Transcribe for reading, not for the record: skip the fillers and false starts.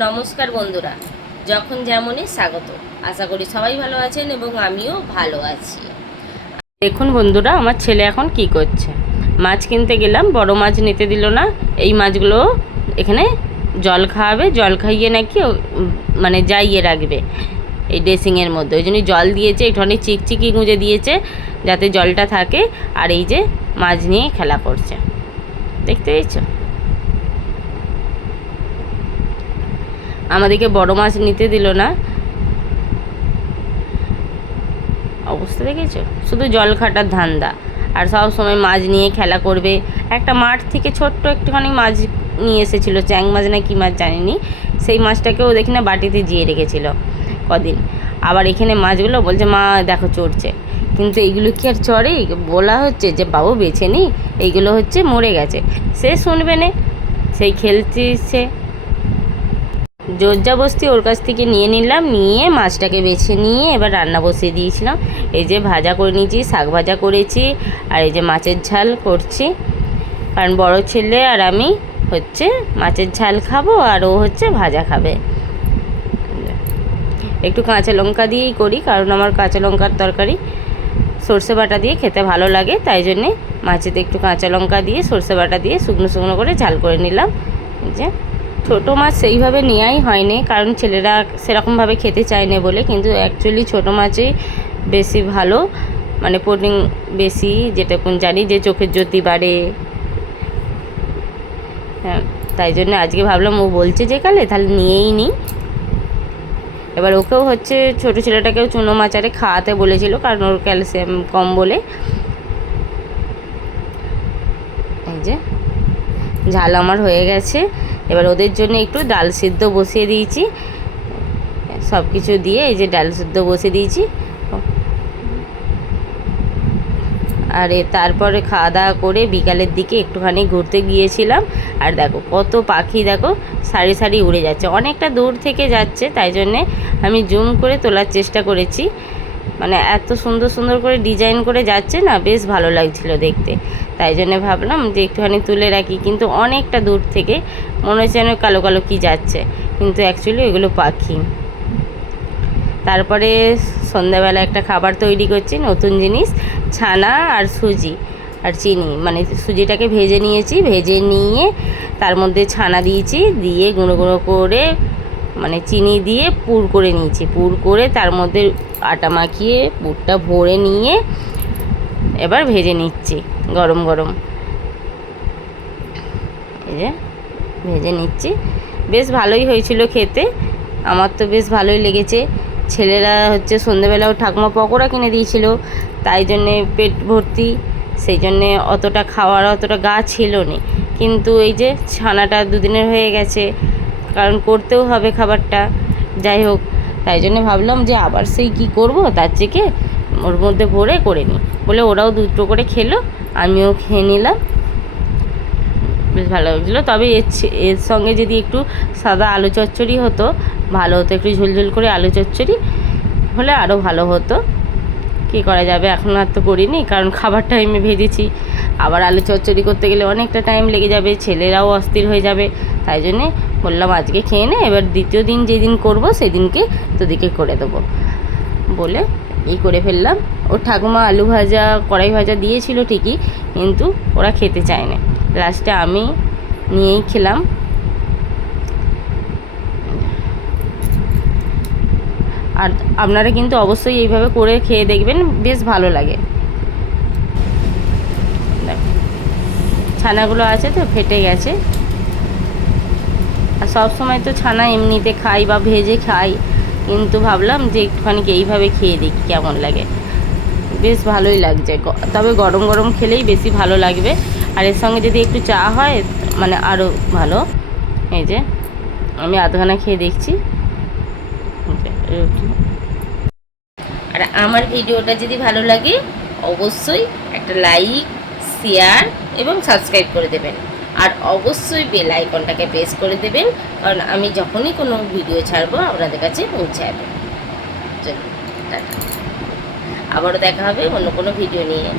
নমস্কার বন্ধুরা, যখন যেমনই স্বাগত। আশা করি সবাই ভালো আছেন এবং আমিও ভালো আছি। দেখুন বন্ধুরা, আমার ছেলে এখন কি করছে। মাছ কিনতে গেলাম, বড় মাছ নিতে দিল না। এই মাছগুলো এখানে জল খাওয়াবে, জল খাইয়ে নাকি মানে যাইয়ে রাখবে এই ড্রেসিংয়ের মধ্যে। ওই জন্যই জল দিয়েছে, একটুখানি চিকচিকি গুঁজে দিয়েছে যাতে জলটা থাকে। আর এই যে মাছ নিয়ে খেলা করছে, দেখতে পেয়েছো? আমাদেরকে বড় মাছ নিতে দিল না। অবস্থা দেখেছো? শুধু জল খাটার ধান্দা, আর সব সময় মাছ নিয়ে খেলা করবে। একটা মাঠ থেকে ছোট্ট একটুখানি মাছ নিয়ে এসেছিলো, চ্যাং মাছ না কী মাছ জানিনি। সেই মাছটাকেও দেখি না বাটিতে জিয়ে রেখেছিল কদিন। আবার এখানে মাছগুলো বলছে মা দেখো চড়ছে, কিন্তু এইগুলো কি আর চড়ে? বলা হচ্ছে যে বাবু বেছে নি, এইগুলো হচ্ছে মরে গেছে। সে শুনবে না, সেই খেলছে সে। জোরজাবস্তি ওর কাছ থেকে নিয়ে নিলাম, নিয়ে মাছটাকে বেছে নিয়ে এবার রান্না বসিয়ে দিয়েছিলাম। এই যে ভাজা করে নিয়েছি, শাক ভাজা করেছি, আর এই যে মাছের ঝাল করছি। কারণ বড় ছেলে আর আমি হচ্ছে মাছের ঝাল খাবো, আর ও হচ্ছে ভাজা খাবে। একটু কাঁচা লঙ্কা দিয়েই করি, কারণ আমার কাঁচা লঙ্কার তরকারি সর্ষে বাটা দিয়ে খেতে ভালো লাগে। তাই জন্যে মাছেতে একটু কাঁচা লঙ্কা দিয়ে সর্ষে বাটা দিয়ে শুকনো শুকনো করে ঝাল করে নিলাম। যে ছোটো মাছ সেইভাবে নেওয়াই হয়নি, কারণ ছেলেরা সেরকমভাবে খেতে চায় না বলে। কিন্তু অ্যাকচুয়ালি ছোটো মাছই বেশি ভালো, মানে প্রোটিন বেশি, যেটা কোন জানি যে চোখের জ্যোতি বাড়ে। হ্যাঁ, তাই জন্য আজকে ভাবলাম ও বলছে যে কালে তাহলে নিয়েই নিই। এবার ওকেও হচ্ছে ছোটো ছেলেটাকেও চুনো মাছ আরে খাওয়াতে বলেছিল, কারণ ওর ক্যালসিয়াম কম বলে। এই যে ঝাল আমার হয়ে গেছে। এবার ওদের জন্য একটু ডাল সিদ্ধ বসিয়ে দিয়েছি, সব কিছু দিয়ে এই যে ডাল সিদ্ধ বসিয়ে দিয়েছি। আর তারপরে খাওয়া দাওয়া করে বিকালের দিকে একটুখানি ঘুরতে গিয়েছিলাম। আর দেখো কত পাখি, দেখো সারি সারি উড়ে যাচ্ছে, অনেকটা দূর থেকে যাচ্ছে। তাই জন্যে আমি জুম করে তোলার চেষ্টা করেছি। মানে এত সুন্দর সুন্দর করে ডিজাইন করে যাচ্ছে না, বেশ ভালো লাগছিল দেখতে। তাই জন্য ভাবলাম যে একটুখানি তুলে রাখি। কিন্তু অনেকটা দূর থেকে মনে হচ্ছে যেন কালো কালো কী যাচ্ছে, কিন্তু অ্যাকচুয়ালি ওইগুলো পাখি। তারপরে সন্ধ্যাবেলা একটা খাবার তৈরি করছি, নতুন জিনিস, ছানা আর সুজি আর চিনি। মানে সুজিটাকে ভেজে নিয়েছি, ভেজে নিয়ে তার মধ্যে ছানা দিয়েছি, দিয়ে গুঁড়ো গুঁড়ো করে মানে চিনি দিয়ে পুর করে নিয়েছি। পুর করে তার মধ্যে আটা মাখিয়ে পুরটা ভরে নিয়ে এবার ভেজে নিচ্ছি গরম গরম। এই যে ভেজে নিচ্ছি, বেশ ভালোই হয়েছিল খেতে, আমার তো বেশ ভালোই লেগেছে। ছেলেরা হচ্ছে সন্ধেবেলাও ঠাকুমা পকোড়া কিনে দিয়েছিল, তাই জন্যে পেট ভর্তি, সেই জন্যে অতটা খাওয়ার অতটা গা ছিল না। কিন্তু এই যে ছানাটা দুদিনের হয়ে গেছে, কারণ করতেও হবে খাবারটা। যাই হোক, তাই জন্য ভাবলাম যে আবার সেই কি করব, তার থেকে ওর মধ্যে ভরে করে নিই বলে ওরাও দুটো করে খেলো, আমিও খেয়ে নিলাম। বেশ ভালো লাগছিলো। তবে এর সঙ্গে যদি একটু সাদা আলু চচ্চড়ি হতো ভালো হতো, একটু ঝোলঝোল করে আলু চচ্চড়ি হলে আরও ভালো হতো। কী করা যাবে, এখন আর তো করিনি, কারণ খাবার টাইমে ভেজেছি। আবার আলু চচ্চড়ি করতে গেলে অনেকটা টাইম লেগে যাবে, ছেলেরাও অস্থির হয়ে যাবে। তাই জন্যে বললাম আজকে খেয়ে নে, এবার দ্বিতীয় দিন যেদিন করবো সেদিনকে তোদিকে করে দেবো বলে এই করে ফেললাম। ওর ঠাকুমা আলু ভাজা কড়াই ভাজা দিয়েছিল ঠিকই, কিন্তু ওরা খেতে চায় না। লাস্টে আমি নিয়েই খেলাম। আর আপনারা কিন্তু অবশ্যই এইভাবে করে খেয়ে দেখবেন, বেশ ভালো লাগে। ছানাগুলো আছে তো ফেটে গেছে। আর সব সময় তো ছানা এমনিতে খাই বা ভেজে খাই, কিন্তু ভাবলাম যে একটুখানি এইভাবে খেয়ে দেখি কেমন লাগে। বেশ ভালোই লাগছে, তবে গরম গরম খেলেই বেশি ভালো লাগবে। আর এর সঙ্গে যদি একটু চা হয় মানে আরও ভালো। এই যে আমি আধখানা খেয়ে দেখছি। আর আমার ভিডিওটা যদি ভালো লাগে অবশ্যই একটা লাইক, শেয়ার এবং সাবস্ক্রাইব করে দেবেন। আর অবশ্যই বেল আইকনটাকে প্রেস করে দেবেন, কারণ আমি যখনই কোনো ভিডিও ছাড়বো আপনাদের কাছে পৌঁছে যাবে। চলুন টাটা, আবারও দেখা হবে অন্য কোনো ভিডিও নিয়ে।